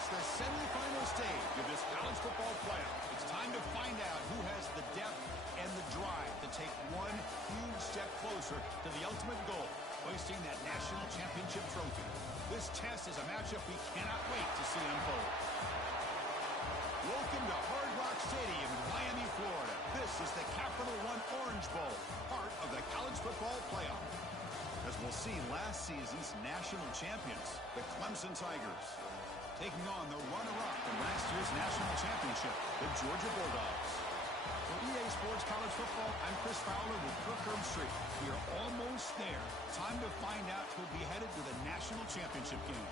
reach the semifinal stage of this college football playoff. It's time to find out who has the depth and the drive to take one huge step closer to the ultimate goal, hoisting that national championship trophy. This test is a matchup we cannot wait to see unfold. Welcome to Hard Rock Stadium in Miami, Florida. This is the Capital One Orange Bowl, part of the college football playoff. As we'll see, last season's national champions, the Clemson Tigers, taking on the runner-up from last year's national championship, the Georgia Bulldogs. For EA Sports College Football, I'm Chris Fowler with Kirk Herbstreit. We are almost there. Time to find out who'll be headed to the national championship game.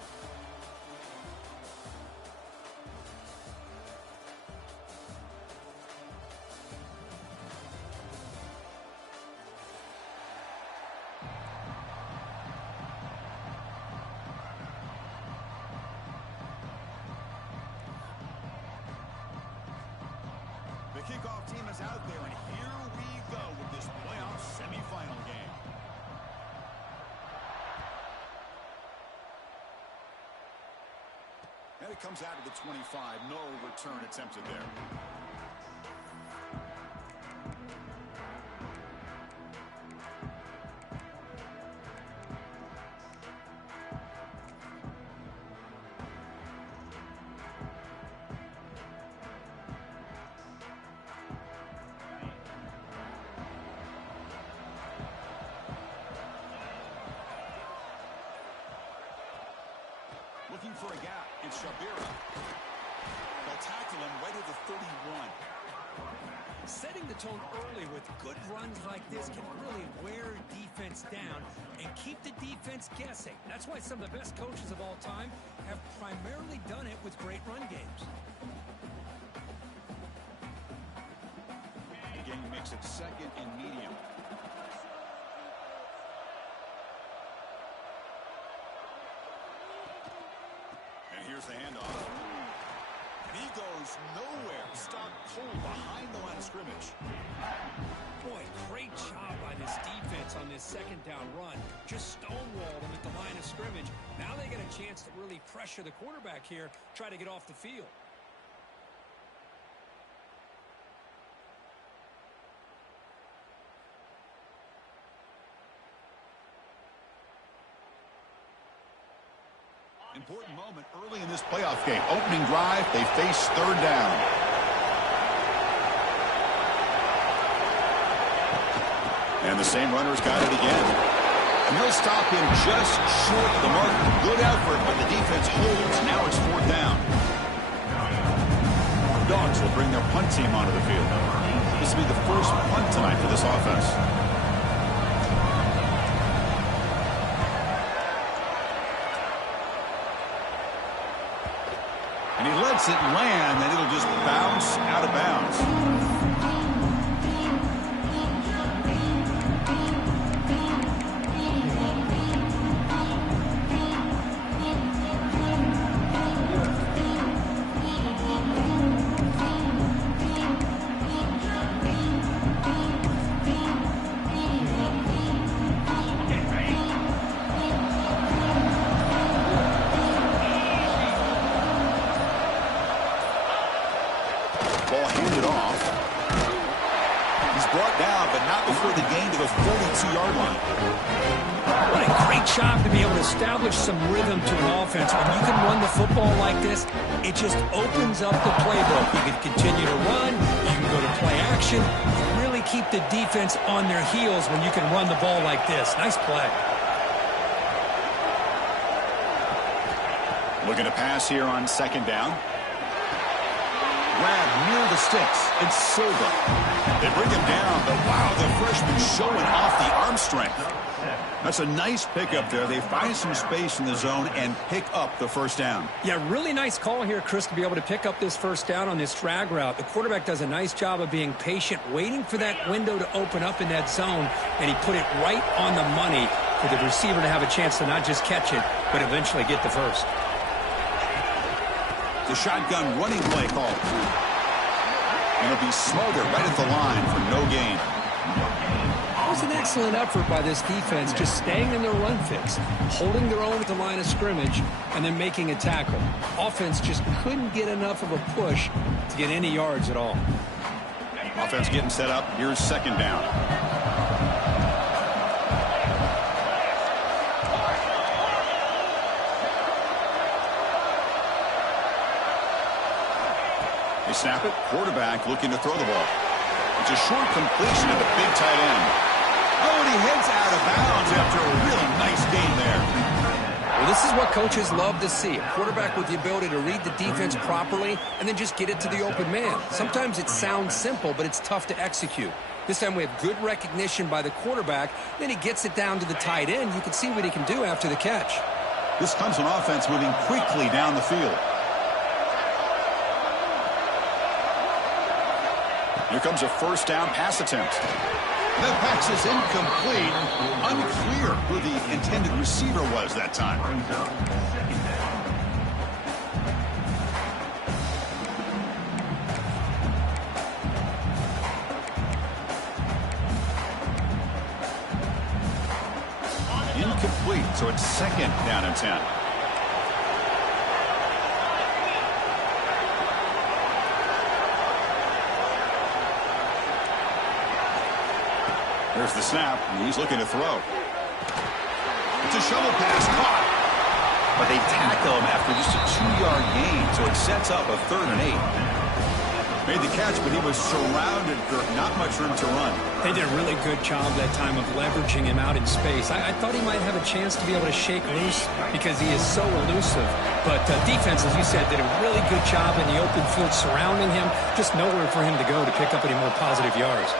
The kickoff team is out there, and here we go with this playoff semifinal game. And it comes out of the 25. No return attempted there. Looking for a gap. It's Shabira. They'll tackle him right at the 31. Setting the tone early with good runs like this can really wear defense down and keep the defense guessing. That's why some of the best coaches of all time have primarily done it with great run games. Again, makes it second and medium. Here's the handoff. And he goes nowhere. Stopped cold behind the line of scrimmage. Boy, great job by this defense on this second down run. Just stonewalled him at the line of scrimmage. Now they get a chance to really pressure the quarterback here, try to get off the field. Important moment early in this playoff game. Opening drive, they face third down. And the same runner's got it again. And he'll stop him just short of the mark. Good effort, but the defense holds. Now it's fourth down. Dogs will bring their punt team onto the field. This will be the first punt tonight for this offense. And he lets it land, and it'll just bounce out of bounds. Ball handed off. He's brought down, but not before the gain to the 42-yard line. What a great job to be able to establish some rhythm to an offense. When you can run the football like this, it just opens up the playbook. You can continue to run. You can go to play action. You really keep the defense on their heels when you can run the ball like this. Nice play. Looking to pass here on second down. Grab near the sticks. It's Silva. They bring him down, but wow, the freshman showing off the arm strength. That's a nice pickup there. They find some space in the zone and pick up the first down. Yeah, really nice call here, Chris, to be able to pick up this first down on this drag route. The quarterback does a nice job of being patient, waiting for that window to open up in that zone, and he put it right on the money for the receiver to have a chance to not just catch it, but eventually get the first. The shotgun running play call. And it'll be smothered right at the line for no gain. was an excellent effort by this defense, just staying in their run fix, holding their own at the line of scrimmage, and then making a tackle. Offense just couldn't get enough of a push to get any yards at all. Offense getting set up. Here's second down. They snap it. Quarterback looking to throw the ball. It's a short completion of the big tight end. Oh, and he heads out of bounds after a really nice game there. Well, this is what coaches love to see. A quarterback with the ability to read the defense properly and then just get it to the open man. Sometimes it sounds simple, but it's tough to execute. This time we have good recognition by the quarterback. Then he gets it down to the tight end. You can see what he can do after the catch. This Clemson offense moving quickly down the field. Here comes a first down pass attempt. The pass is incomplete. Unclear who the intended receiver was that time. Incomplete, so it's second down and 10. There's the snap, and he's looking to throw. It's a shovel pass caught. But they tackle him after just a 2-yard gain, so it sets up a 3rd and 8. Made the catch, but he was surrounded for not much room to run. They did a really good job that time of leveraging him out in space. I thought he might have a chance to be able to shake loose because he is so elusive. But defense, as you said, did a really good job in the open field surrounding him. Just nowhere for him to go to pick up any more positive yards.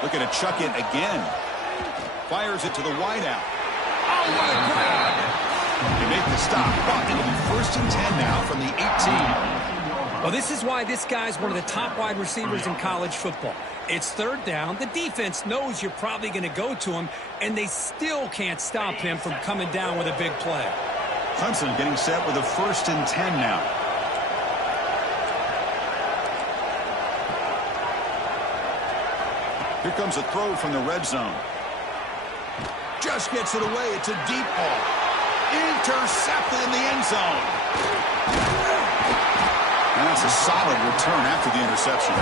Looking to chuck it again. Fires it to the wideout. Oh, what a grab! They make the stop, but it'll be 1st and 10 now from the 18. Well, this is why this guy's one of the top wide receivers in college football. It's 3rd down. The defense knows you're probably going to go to him, and they still can't stop him from coming down with a big play. Clemson getting set with a 1st and 10 now. Here comes a throw from the red zone. Just gets it away. It's a deep ball. Intercepted in the end zone. And that's a solid return after the interception.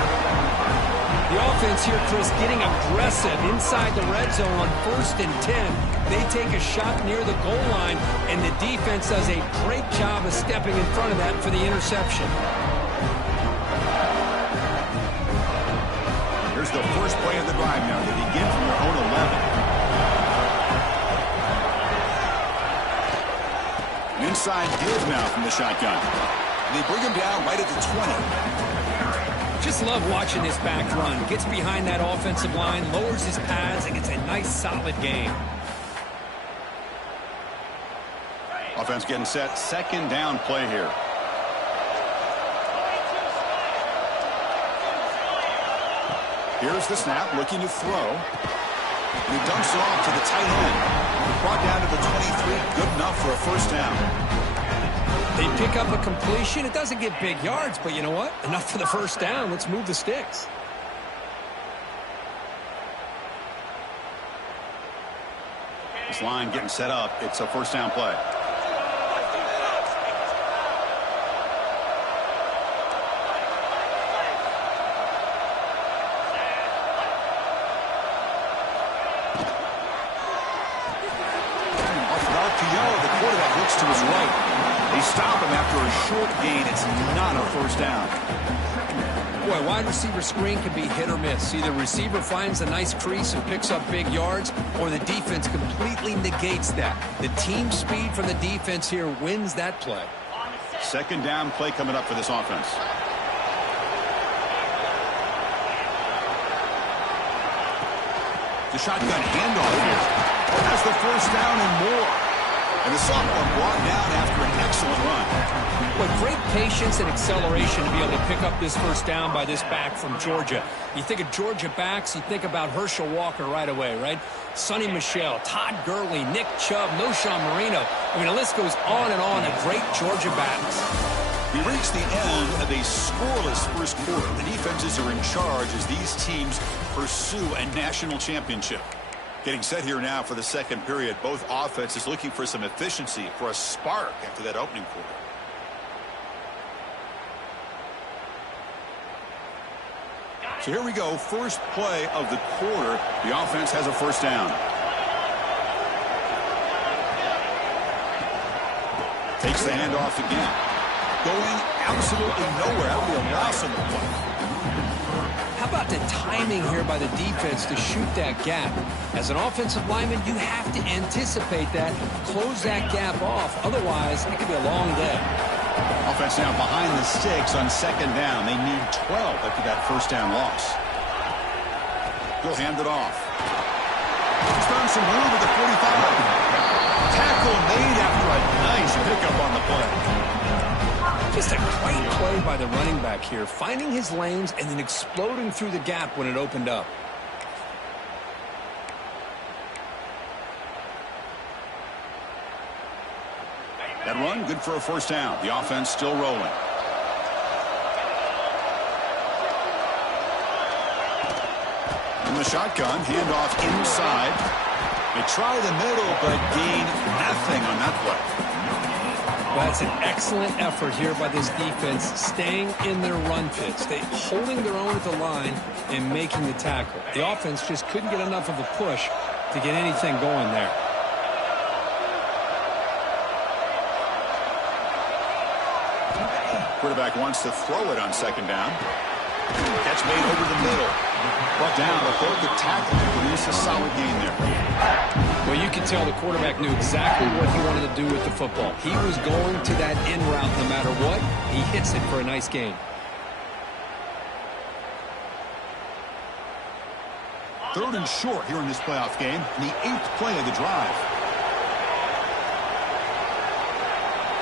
The offense here, Chris, getting aggressive inside the red zone on 1st and 10. They take a shot near the goal line, and the defense does a great job of stepping in front of that for the interception. Here's the first play of the drive now. They begin from their own 11. An inside give now from the shotgun. They bring him down right at the 20. Just love watching this back run. Gets behind that offensive line, lowers his pads, and gets a nice, solid game. Offense getting set. 2nd down play here. Here's the snap, looking to throw. And he dumps it off to the tight end. Brought down to the 23, good enough for a 1st down. They pick up a completion. It doesn't get big yards, but you know what? Enough for the 1st down. Let's move the sticks. This line getting set up. It's a 1st down play. To his right. They stop him after a short gain. It's not a 1st down. Boy, wide receiver screen can be hit or miss. Either receiver finds a nice crease and picks up big yards, or the defense completely negates that. The team speed from the defense here wins that play. 2nd down play coming up for this offense. The shotgun handoff here. Has the 1st down and more. And the sophomore brought down after an excellent run. Well, great patience and acceleration to be able to pick up this first down by this back from Georgia. You think of Georgia backs, you think about Herschel Walker right away, right? Sonny Michel, Todd Gurley, Nick Chubb, Noshawn Marino. I mean, the list goes on and on of great Georgia backs. We reach the end of a scoreless first quarter. The defenses are in charge as these teams pursue a national championship. Getting set here now for the second period. Both offenses looking for some efficiency, for a spark after that opening quarter. So here we go. First play of the quarter. The offense has a first down. Takes the handoff again. Going absolutely nowhere. That would be a loss of the play. How about the timing here by the defense to shoot that gap? As an offensive lineman, you have to anticipate that, close that gap off. Otherwise, it could be a long day. Offense now behind the sticks on second down. They need 12 after that first down loss. He'll hand it off. He's found some room at the 45. Tackle made after a nice pickup on the play. Just a great play by the running back here, finding his lanes and then exploding through the gap when it opened up. That run, good for a first down. The offense still rolling. In the shotgun, handoff inside. They try the middle, but gain nothing on that play. That's an excellent effort here by this defense, staying in their run pits. They holding their own at the line and making the tackle. The offense just couldn't get enough of a push to get anything going there. Quarterback wants to throw it on second down. Catch made over the middle. Brought down before the tackle to produce a solid gain there. Well, you can tell the quarterback knew exactly what he wanted to do with the football. He was going to that in route no matter what. He hits it for a nice gain. Third and short here in this playoff game. The 8th play of the drive.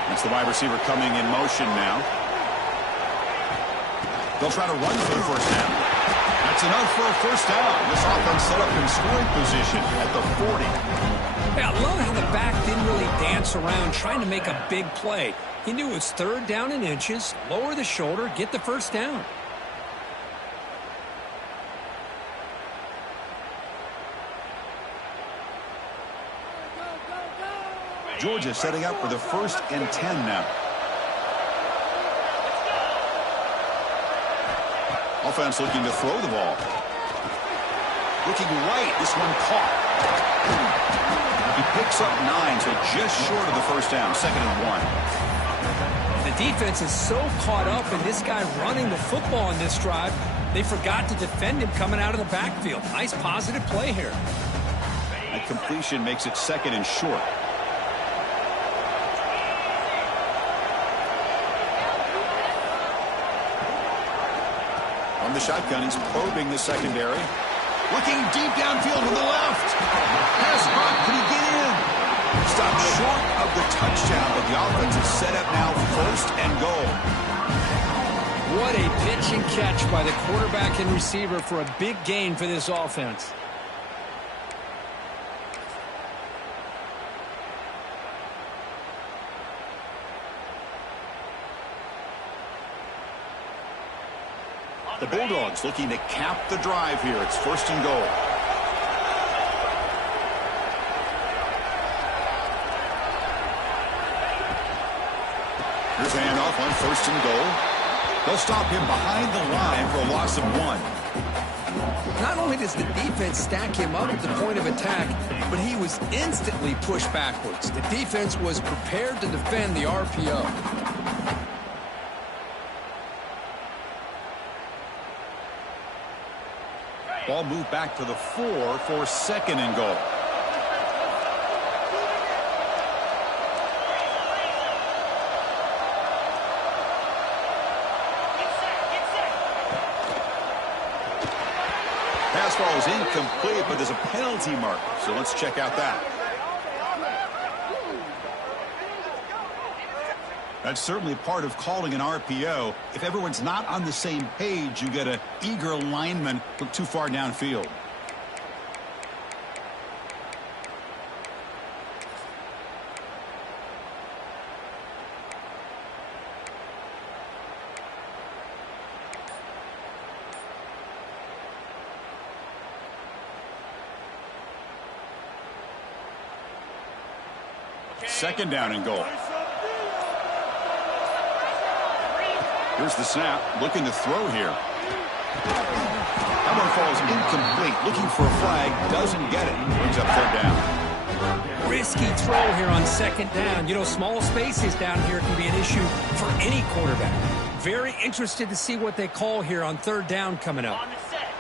That's the wide receiver coming in motion now. They'll try to run for the first down. That's enough for a first down. This offense set up in scoring position at the 40. Yeah, I love how the back didn't really dance around trying to make a big play. He knew it was third down in inches, lower the shoulder, get the first down. Georgia setting up for the 1st and 10 now. Offense looking to throw the ball. Looking right, this one caught. He picks up 9, so just short of the first down, 2nd and 1. The defense is so caught up in this guy running the football in this drive, they forgot to defend him coming out of the backfield. Nice positive play here. That completion makes it 2nd and short. On the shotgun, he's probing the secondary. Looking deep downfield to the left. Pass caught. Can he get in? Stopped short of the touchdown, but the offense is set up now 1st and goal. What a pitch and catch by the quarterback and receiver for a big gain for this offense. The Bulldogs looking to cap the drive here. It's 1st and goal. Here's a handoff on 1st and goal. They'll stop him behind the line for a loss of 1. Not only does the defense stack him up at the point of attack, but he was instantly pushed backwards. The defense was prepared to defend the RPO. Ball moved back to the 4 for 2nd and goal. Pass ball is incomplete, but there's a penalty mark. So let's check out that. That's certainly part of calling an RPO. If everyone's not on the same page, you get an eager lineman look too far downfield. Second down and goal. Here's the snap, looking to throw here. That one falls incomplete, looking for a flag, doesn't get it. Brings up third down. Risky throw here on second down. You know, small spaces down here can be an issue for any quarterback. Very interested to see what they call here on third down coming up.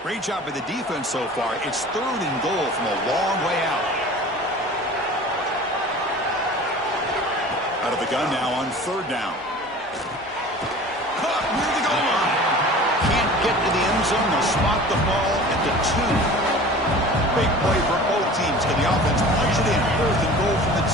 Great job by the defense so far. It's third and goal from a long way out. Out of the gun now on third down. Caught near the goal line. Can't get to the end zone. They'll spot the ball at the 2. Big play for both teams. Can the offense punch it in? Fourth and goal from the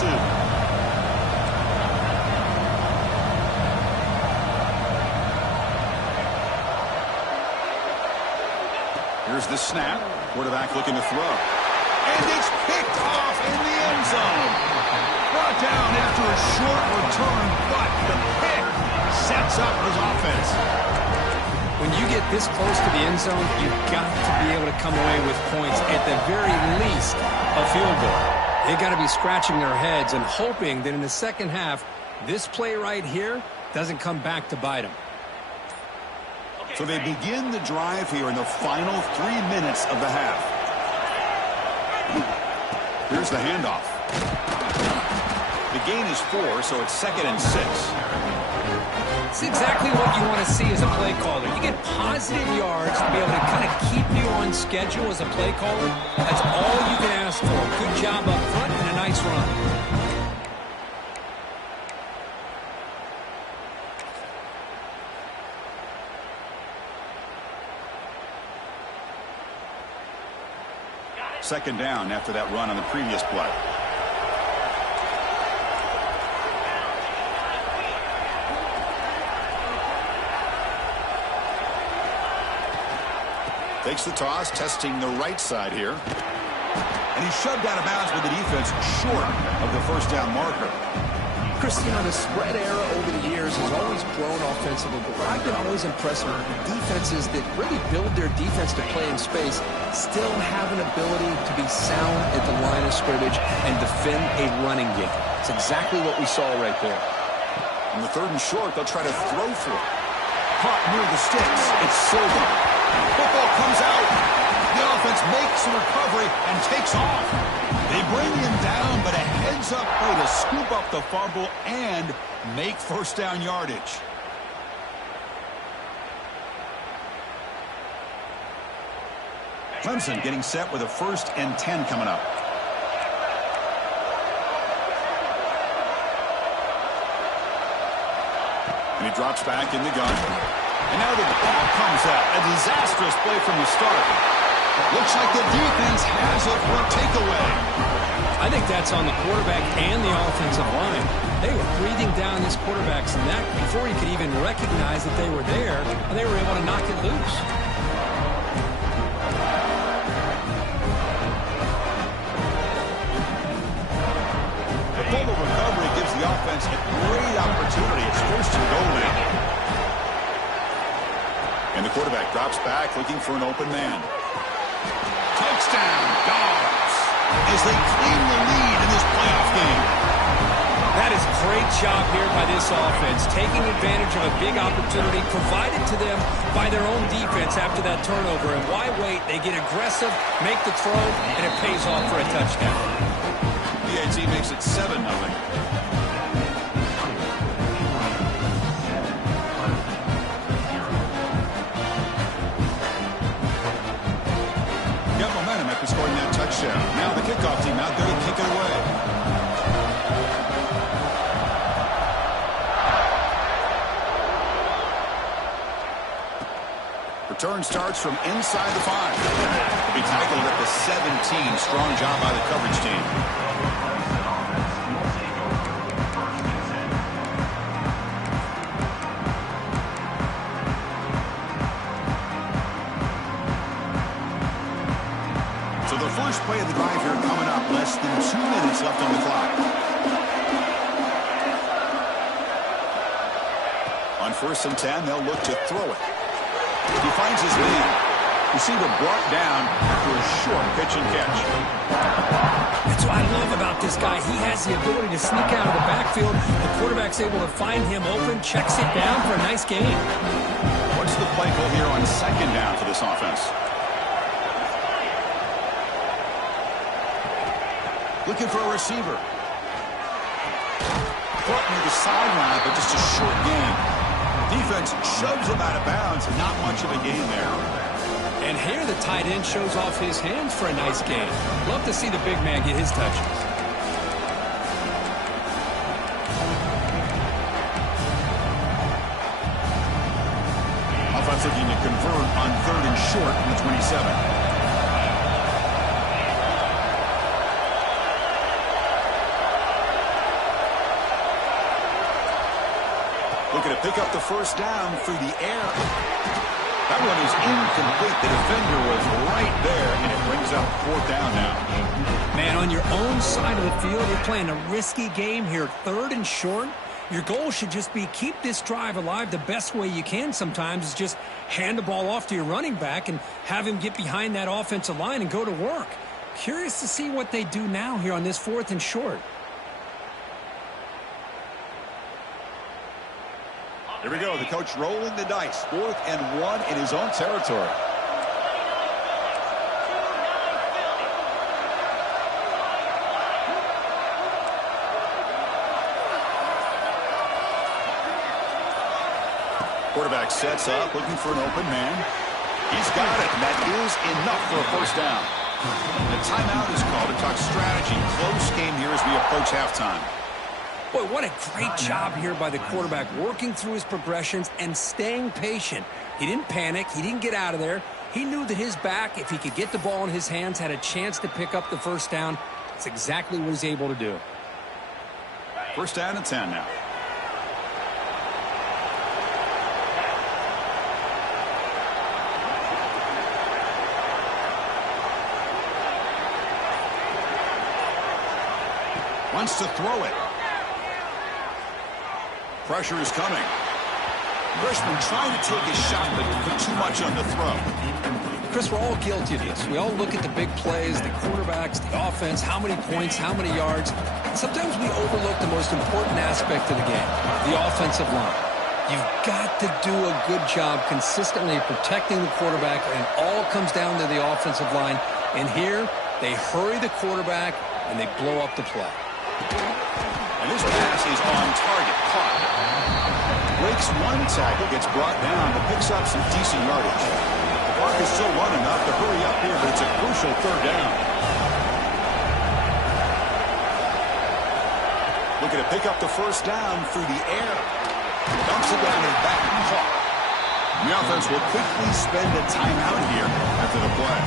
2. Here's the snap. Quarterback looking to throw. And it's picked off in the end zone. Brought down after a short return, but the pick sets up his offense. When you get this close to the end zone, you've got to be able to come away with points, at the very least, a field goal. They've got to be scratching their heads and hoping that in the second half, this play right here doesn't come back to bite them. So they begin the drive here in the final 3 minutes of the half. Here's the handoff. The gain is 4, so it's 2nd and 6. It's exactly what you want to see as a play caller. You get positive yards to be able to kind of keep you on schedule as a play caller. That's all you can ask for. Good job up front and a nice run. Second down after that run on the previous play. Takes the toss, testing the right side here. And he's shoved out of bounds with the defense short of the first down marker. Chris, you know, the spread era over the years has always grown offensively, but what I've been always impressed with defenses that really build their defense to play in space still have an ability to be sound at the line of scrimmage and defend a running game. It's exactly what we saw right there. On the third and short, they'll try to throw for it. Caught near the sticks. It's Silva. Football comes out. The offense makes a recovery and takes off. They bring him down, but a heads-up play to scoop up the fumble and make first down yardage. Clemson getting set with a 1st and 10 coming up. And he drops back in the gun. And now the ball comes out. A disastrous play from the start. Looks like the defense has it for a takeaway. I think that's on the quarterback and the offensive line. They were breathing down this quarterback's neck before he could even recognize that they were there, and they were able to knock it loose. The fumble recovery gives the offense a great opportunity. It's 1st and goal now. And the quarterback drops back looking for an open man. Touchdown, Dogs, as they claim the lead in this playoff game. That is a great job here by this offense, taking advantage of a big opportunity provided to them by their own defense after that turnover. And why wait? They get aggressive, make the throw, and it pays off for a touchdown. PAT makes it 7-0. Got momentum after scoring that touchdown. Now the kickoff team out there to kick it away. Return starts from inside the 5. He'll be tackled at the 17. Strong job by the coverage team. play of the drive here coming up. Less than 2 minutes left on the clock. On 1st and 10, they'll look to throw it. He finds his man. Receiver brought down after a short pitch and catch. That's what I love about this guy. He has the ability to sneak out of the backfield. The quarterback's able to find him open, checks it down for a nice gain. What's the play call here on 2nd down for this offense? Looking for a receiver. Caught near the sideline, but just a short gain. Defense shoves him out of bounds. Not much of a gain there. And here the tight end shows off his hands for a nice gain. Love to see the big man get his touches. Offense looking to convert on 3rd and short from the 27. Looking to pick up the 1st down through the air. That one is incomplete. The defender was right there, and it brings up 4th down now. Man, on your own side of the field, you're playing a risky game here. 3rd and short. Your goal should just be keep this drive alive the best way you can sometimes is just hand the ball off to your running back and have him get behind that offensive line and go to work. Curious to see what they do now here on this 4th and short. Here we go. The coach rolling the dice. 4th and 1 in his own territory. Quarterback sets up, looking for an open man. He's got it, and that is enough for a 1st down. The timeout is called to talk strategy. Close game here as we approach halftime. Boy, what a great job here by the quarterback, working through his progressions and staying patient. He didn't panic. He didn't get out of there. He knew that his back, if he could get the ball in his hands, had a chance to pick up the 1st down. That's exactly what he's able to do. 1st down and 10 now. Wants to throw it. Pressure is coming. Freshman trying to take his shot, but put too much on the throw. Chris, we're all guilty of this. We all look at the big plays, the quarterbacks, the offense, how many points, how many yards. Sometimes we overlook the most important aspect of the game, the offensive line. You've got to do a good job consistently protecting the quarterback, and it all comes down to the offensive line. And here, they hurry the quarterback, and they blow up the play. And this pass is on target. Caught. Breaks one tackle, gets brought down, but picks up some decent yardage. The clock is still running up to hurry up here, but it's a crucial 3rd down. Looking to pick up the 1st down through the air. Dumps it down and back. Caught. The offense will quickly spend a timeout here after the play.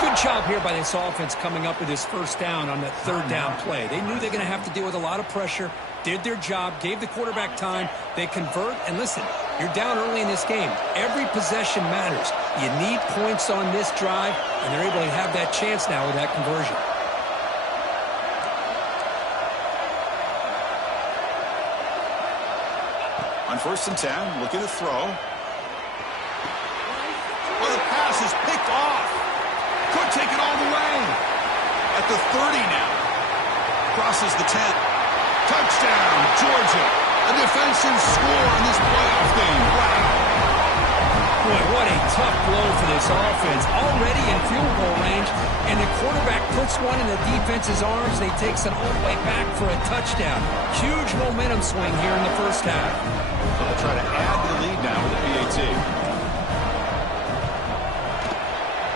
Good job here by this offense coming up with this 1st down on that 3rd down play. They knew they're going to have to deal with a lot of pressure, did their job, gave the quarterback time. They convert, and listen, you're down early in this game. Every possession matters. You need points on this drive, and they're able to have that chance now with that conversion. On 1st and 10, looking to throw. Oh, the pass is picked off. Could take it all the way. At the 30 now. Crosses the 10. Touchdown, Georgia. A defensive score in this playoff game. Wow. Boy, what a tough blow for this offense. Already in field goal range, and the quarterback puts one in the defense's arms. They takes it all the way back for a touchdown. Huge momentum swing here in the 1st half. They'll try to add to the lead now with the PAT.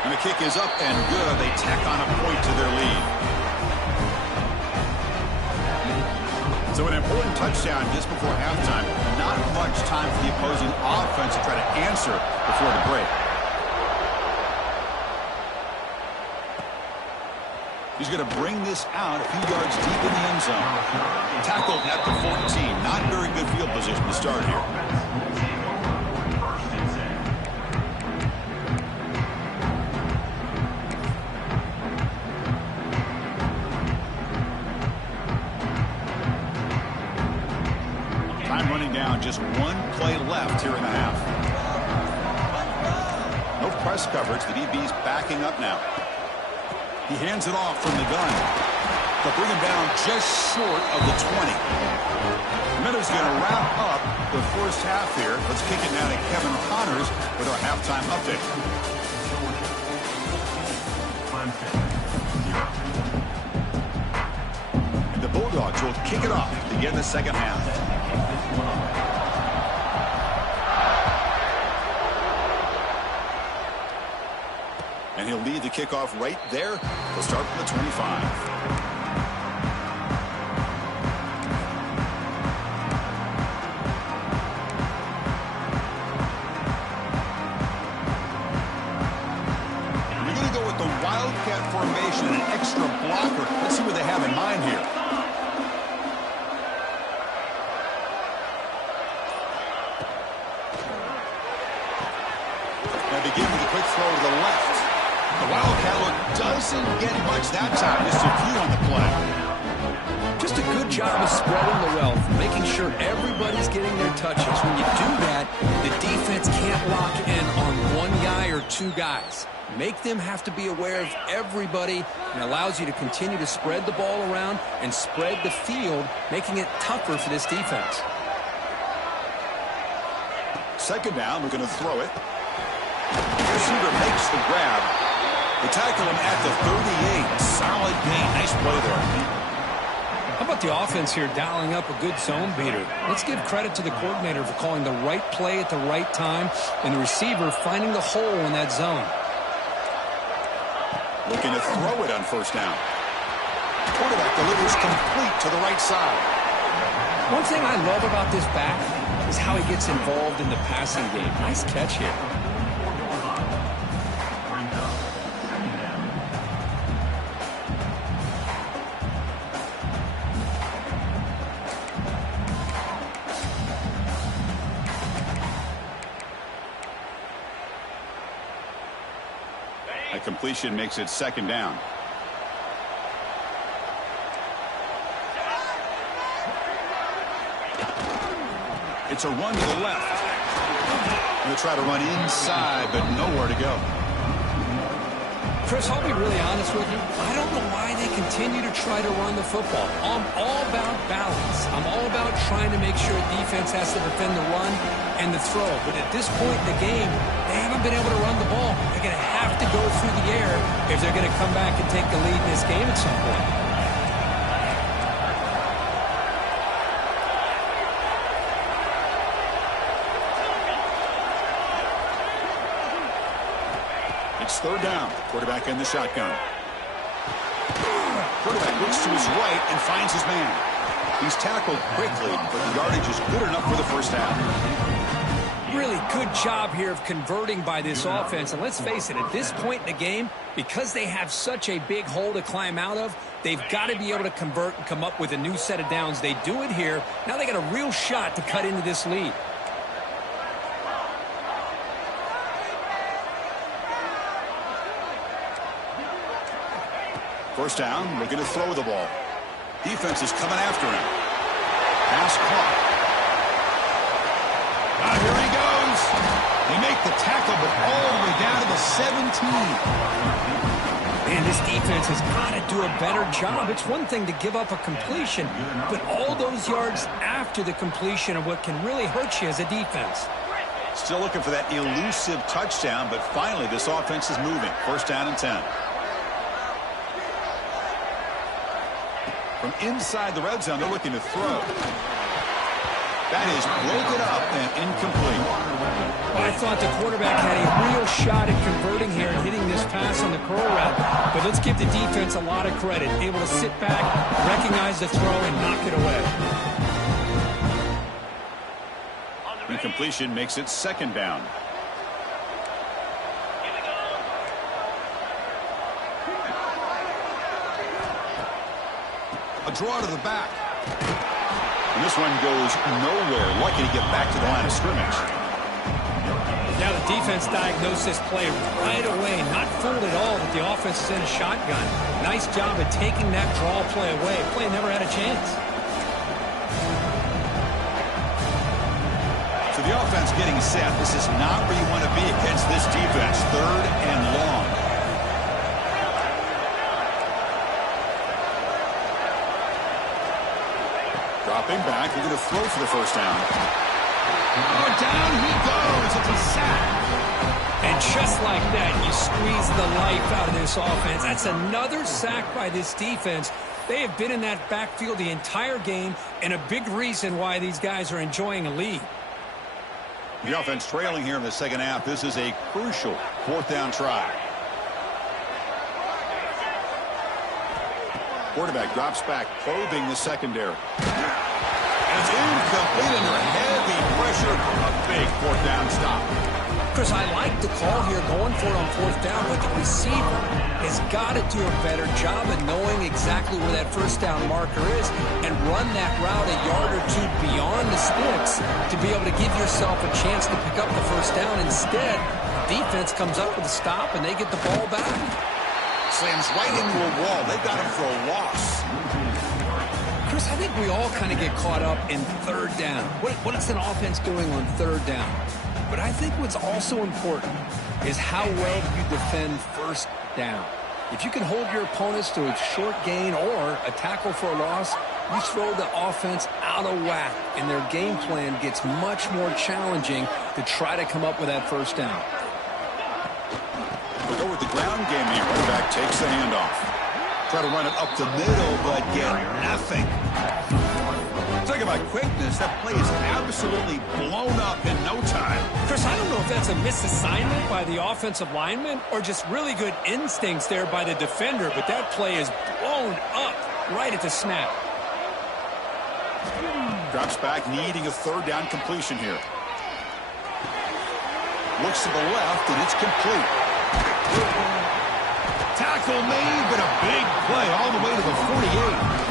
And the kick is up and good. They tack on a point to their lead. So an important touchdown just before halftime. Not much time for the opposing offense to try to answer before the break. He's going to bring this out a few yards deep in the end zone. Tackled at the 14. Not very good field position to start here. play left here in the half. No press coverage. The DB's backing up now. He hands it off from the gun. They'll bring him down just short of the 20. Miller's going to wrap up the first half here. Let's kick it now to Kevin Connors with our halftime update. And the Bulldogs will kick it off to begin the second half. And he'll lead the kickoff right there. He'll start from the 25. Wildcat formation, an extra blocker. Let's see what they have in mind here. Now begin with a quick throw to the left. The Wildcat look doesn't get much that time. Just a few on the play. Just a good job of spreading the wealth, making sure everybody's getting their touches. When you do that, the defense can't lock in on one guy or two guys. Make them have to be aware of everybody, and allows you to continue to spread the ball around and spread the field, making it tougher for this defense. Second down, we're going to throw it. The receiver makes the grab. They tackle him at the 38. Solid gain. Nice play there. How about the offense here dialing up a good zone beater? Let's give credit to the coordinator for calling the right play at the right time, and the receiver finding the hole in that zone. Looking to throw it on first down. Quarterback delivers complete to the right side. One thing I love about this back is how he gets involved in the passing game. Nice catch here. A completion makes it second down. It's a run to the left. Going to try to run inside, but nowhere to go. Chris, I'll be really honest with you. I don't know why they continue to try to run the football. I'm all about balance. I'm all about trying to make sure defense has to defend the run and the throw. But at this point in the game, they haven't been able to run the ball. They're going to have to go through the air if they're going to come back and take the lead in this game at some point. Third down. Quarterback in the shotgun. Quarterback looks to his right and finds his man. He's tackled quickly, but the yardage is good enough for the first down. Really good job here of converting by this offense. And let's face it, at this point in the game, because they have such a big hole to climb out of, they've got to be able to convert and come up with a new set of downs. They do it here. Now they got a real shot to cut into this lead. First down, looking to throw the ball. Defense is coming after him. Pass caught. Here he goes. They make the tackle, but all the way down to the 17. Man, this defense has got to do a better job. It's one thing to give up a completion, but all those yards after the completion are what can really hurt you as a defense. Still looking for that elusive touchdown, but finally this offense is moving. First down and 10. From inside the red zone, they're looking to throw. That is broken up and incomplete. Well, I thought the quarterback had a real shot at converting here and hitting this pass on the curl route. But let's give the defense a lot of credit. Able to sit back, recognize the throw, and knock it away. Incompletion makes it second down. A draw to the back. And this one goes nowhere. Lucky to get back to the line of scrimmage. Now the defense diagnosed this play right away. Not fooled at all that the offense is in a shotgun. Nice job of taking that draw play away. Play never had a chance. So the getting set. This is not where you want to be against this defense. 3rd and long. Dropping back, we're going to throw for the first down. Oh, down he goes. It's a sack. And just like that, you squeeze the life out of this offense. That's another sack by this defense. They have been in that backfield the entire game, and a big reason why these guys are enjoying a lead. The offense trailing here in the second half. This is a crucial 4th down try. Quarterback drops back, probing the secondary. And it's incomplete under heavy pressure. A big 4th down stop. Chris, I like the call here going for it on 4th down, but the receiver has got to do a better job of knowing exactly where that first down marker is and run that route a yard or two beyond the sticks to be able to give yourself a chance to pick up the first down. Instead, the defense comes up with a stop and they get the ball back. Slams right into a wall. They've got him for a loss. Chris, I think we all kind of get caught up in 3rd down. What is an offense doing on 3rd down? But I think what's also important is how well you defend 1st down. If you can hold your opponents to a short gain or a tackle for a loss, you throw the offense out of whack, and their game plan gets much more challenging to try to come up with that 1st down. We'll go with the ground game here. Running back takes the handoff. Try to run it up the middle, but get nothing. Talk about quickness. That play is absolutely blown up in no time. Chris, I don't know if that's a misassignment by the offensive lineman or just really good instincts there by the defender, but that play is blown up right at the snap. Drops back, needing a 3rd down completion here. Looks to the left, and it's complete. Tackle made, but a big play all the way to the 48.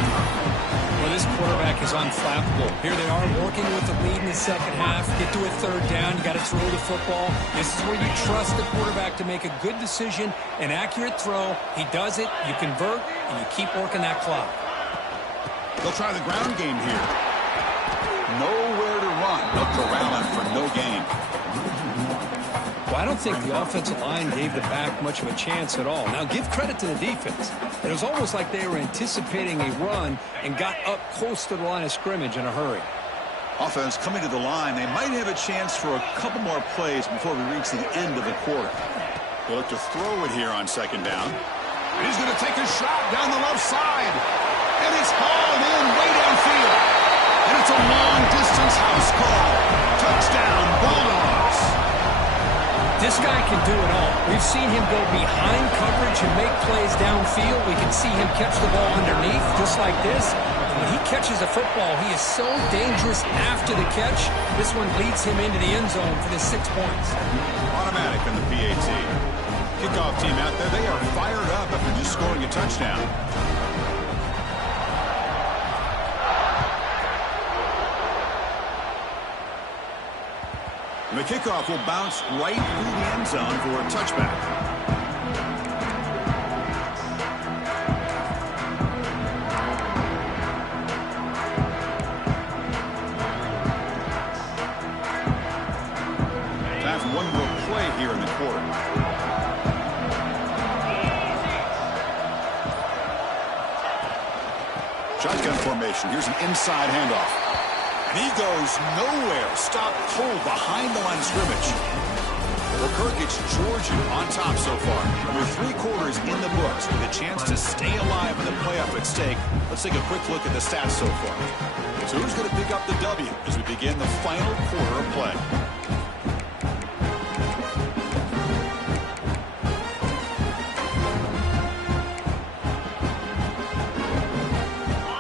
Well, this quarterback is unflappable. Here they are working with the lead in the second half. Get to a 3rd down. You got to throw the football. This is where you trust the quarterback to make a good decision, an accurate throw. He does it, you convert, and you keep working that clock. They'll try the ground game here. Nowhere to run. They'll corral him for no gain. Well, I don't think the offensive line gave the back much of a chance at all. Now, give credit to the defense. It was almost like they were anticipating a run and got up close to the line of scrimmage in a hurry. Offense coming to the line. They might have a chance for a couple more plays before we reach the end of the quarter. They look to throw it here on 2nd down. And he's going to take a shot down the left side. And it's hauled in way downfield. And it's a long-distance house call. Touchdown, Bulldogs. This guy can do it all. We've seen him go behind coverage and make plays downfield. We can see him catch the ball underneath, just like this. When he catches a football, he is so dangerous after the catch. This one leads him into the end zone for the 6 points. Automatic on the PAT. Kickoff team out there, they are fired up after just scoring a touchdown. And the kickoff will bounce right through the end zone for a touchback. Time for one more play here in the quarter. Shotgun formation. Here's an inside handoff. And he goes nowhere. Stop cold behind the line of scrimmage. Well, Kirk, it's Georgia on top so far. With 3 quarters in the books with a chance to stay alive in the playoff at stake. Let's take a quick look at the stats so far. So who's going to pick up the W as we begin the final quarter of play?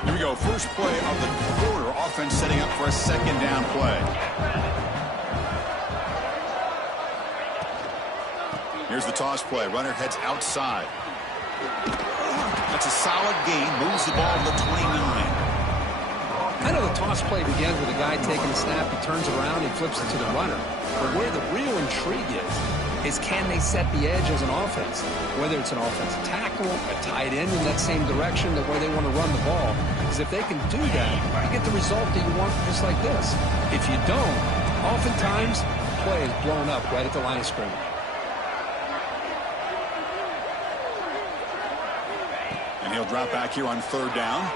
Here we go. First play of the quarter. Offense setting up for a 2nd down play. Here's the toss play. Runner heads outside. That's a solid gain. Moves the ball to the 29. I know the toss play begins with a guy taking the snap. He turns around, he flips it to the runner. But where the real intrigue is can they set the edge as an offense? Whether it's an offensive tackle, a tight end in that same direction that where they want to run the ball. Because if they can do that, you get the result that you want just like this. If you don't, Oftentimes, play is blown up right at the line of scrimmage. And he'll drop back here on 3rd down.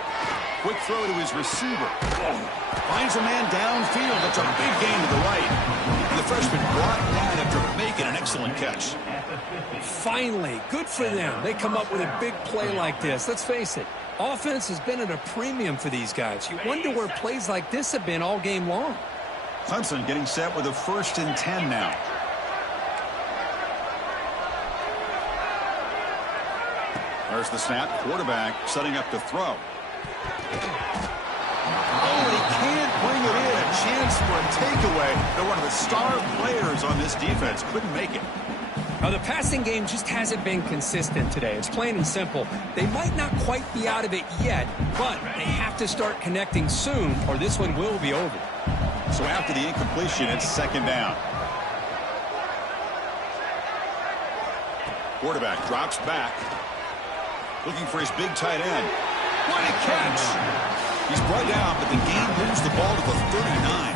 Quick throw to his receiver. Finds a man downfield. That's a big gain to the right. And the freshman brought it down after making an excellent catch. Finally, good for them. They come up with a big play like this. Let's face it, offense has been at a premium for these guys. You wonder where plays like this have been all game long. Clemson getting set with a 1st and 10 now. There's the snap. Quarterback setting up to throw. Oh, he can't bring it in. A chance for a takeaway. They're one of the star players on this defense. Couldn't make it. Now, the passing game just hasn't been consistent today. It's plain and simple. They might not quite be out of it yet, but they have to start connecting soon or this one will be over. So after the incompletion, it's 2nd down. Quarterback drops back. Looking for his big tight end. What a catch! He's brought down, but the game moves the ball to the 39.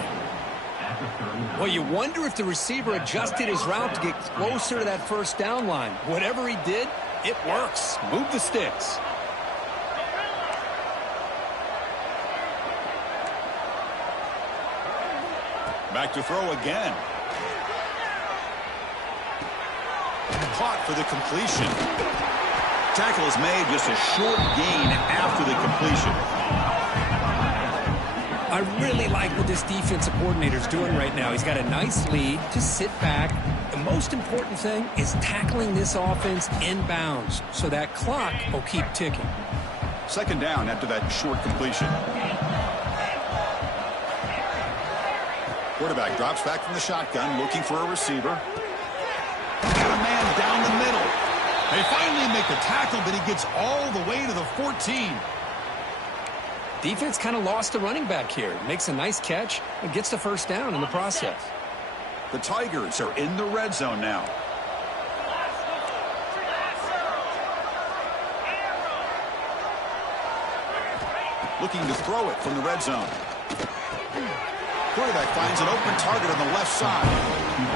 Well, you wonder if the receiver adjusted his route to get closer to that 1st down line. Whatever he did, it works. Move the sticks. Back to throw again. Caught for the completion. Tackle is made, just a short gain after the completion. I really like what this defensive coordinator is doing right now. He's got a nice lead. Just sit back. The most important thing is tackling this offense inbounds so that clock will keep ticking. 2nd down after that short completion. Quarterback drops back from the shotgun, looking for a receiver. Got a man down the middle. They finally make the tackle, but he gets all the way to the 14. Defense kind of lost the running back here. Makes a nice catch and gets the 1st down in the process. The Tigers are in the red zone now. Looking to throw it from the red zone. Quarterback finds an open target on the left side.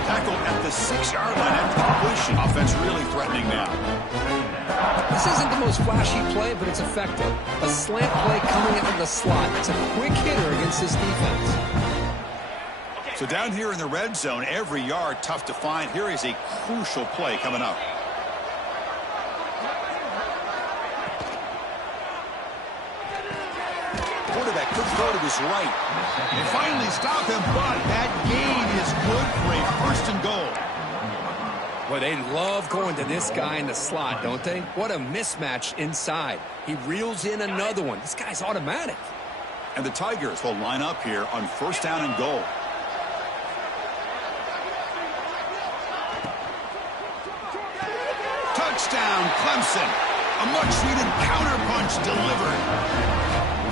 Tackle at the 6-yard line after the completion. Offense really threatening now. This isn't the most flashy play, but it's effective. A slant play coming into the slot. It's a quick hitter against this defense. So down here in the red zone, every yard tough to find. Here is a crucial play coming up. Quarterback could throw to his right. They finally stop him, but that gain is good for a 1st and goal. Boy, they love going to this guy in the slot, don't they? What a mismatch inside. He reels in another one. This guy's automatic. And the Tigers will line up here on 1st down and goal. Touchdown, Clemson. A much-needed counterpunch delivered.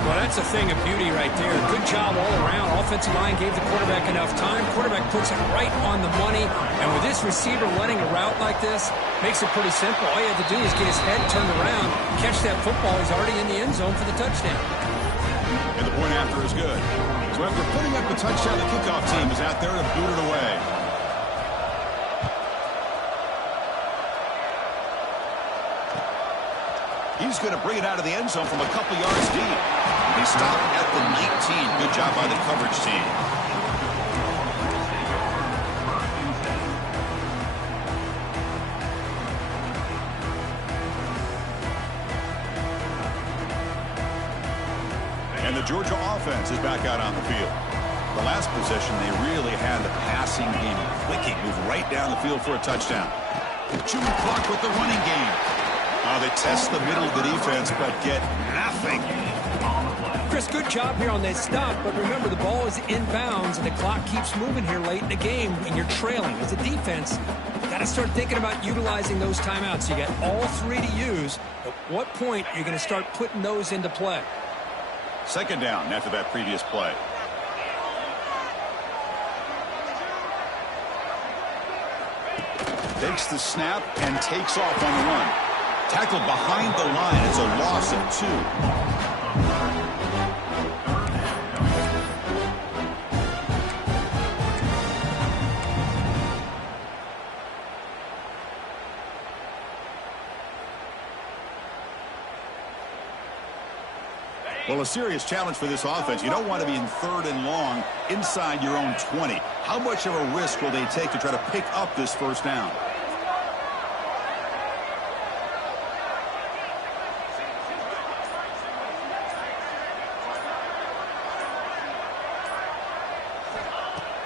Well, that's a thing of beauty right there. Good job all around. Offensive line gave the quarterback enough time. Quarterback puts it right on the money. And with this receiver running a route like this, makes it pretty simple. All you have to do is get his head turned around, catch that football. He's already in the end zone for the touchdown. And the point after is good. So after putting up the touchdown, the kickoff team is out there to boot it away. He's going to bring it out of the end zone from a couple yards deep. He stopped at the 19. Good job by the coverage team. And the Georgia offense is back out on the field. The last possession, they really had the passing game clicking. Move right down the field for a touchdown. Chewing clock with the running game. They test the middle of the defense, but get nothing. Chris, good job here on that stop, but remember the ball is inbounds and the clock keeps moving here late in the game and you're trailing. As a defense, you got to start thinking about utilizing those timeouts. You got all 3 to use. At what point are you going to start putting those into play? 2nd down after that previous play. Takes the snap and takes off on the run. Tackled behind the line. It's a loss of 2. Well, a serious challenge for this offense. You don't want to be in 3rd and long inside your own 20. How much of a risk will they take to try to pick up this first down?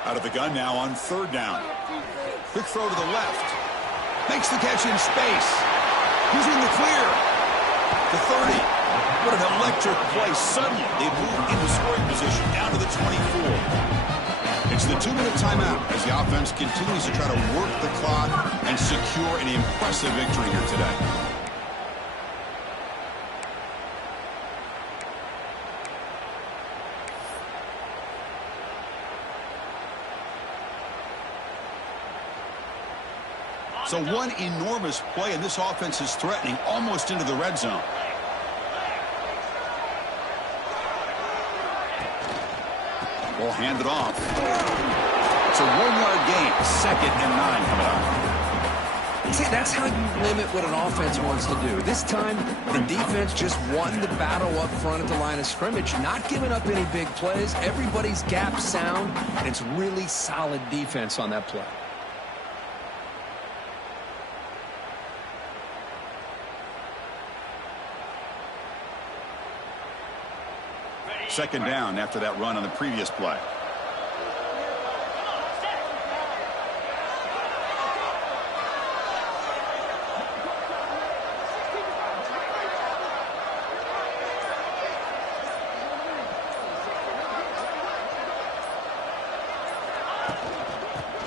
Out of the gun now on 3rd down. Quick throw to the left. Makes the catch in space. He's in the clear. The 30. What an electric play. Suddenly, they move into scoring position down to the 24. It's the 2-minute timeout as the offense continues to try to work the clock and secure an impressive victory here today. So one enormous play, and this offense is threatening almost into the red zone. Ball handed off. It's a 1-yard gain. 2nd and 9 coming up. See, that's how you limit what an offense wants to do. This time, the defense just won the battle up front at the line of scrimmage, not giving up any big plays. Everybody's gap sound, and it's really solid defense on that play. 2nd down after that run on the previous play.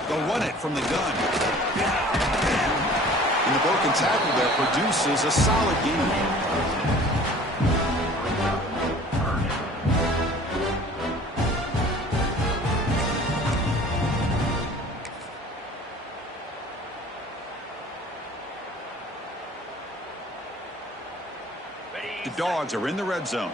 They'll run it from the gun. And the broken tackle there produces a solid gain. The Dogs are in the red zone.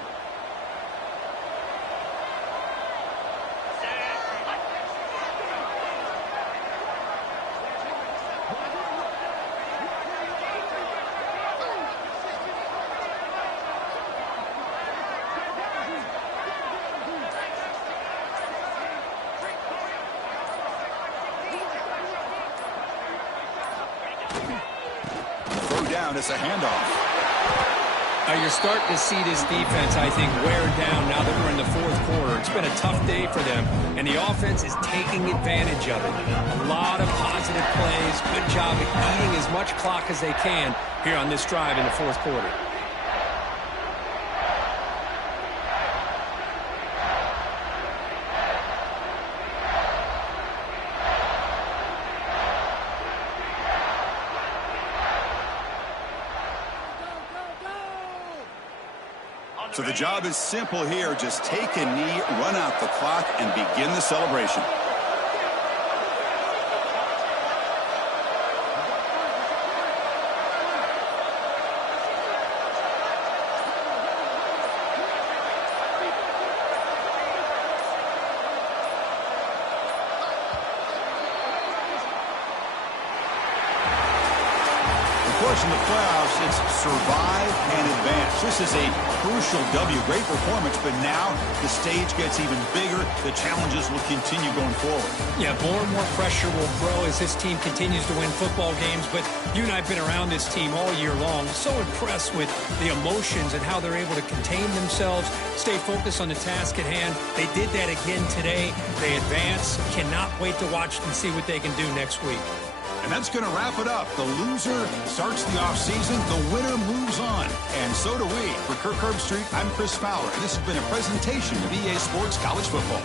Third down, it's a handoff. You're starting to see this defense, I think, wear down now that we're in the 4th quarter. It's been a tough day for them, and the offense is taking advantage of it. A lot of positive plays. Good job at eating as much clock as they can here on this drive in the 4th quarter. So the job is simple here. Just take a knee, run out the clock, and begin the celebration. Of course, in the playoffs, it's survive and advance. This is a crucial W. Great performance, but now the stage gets even bigger. The challenges will continue going forward. Yeah, more and more pressure will grow as this team continues to win football games. But you and I have been around this team all year long. So impressed with the emotions and how they're able to contain themselves, stay focused on the task at hand. They did that again today. They advance. Cannot wait to watch and see what they can do next week. And that's going to wrap it up. The loser starts the offseason. The winner moves on. And so do we. For Kirk Herbstreit, I'm Chris Fowler. And this has been a presentation of EA Sports College Football.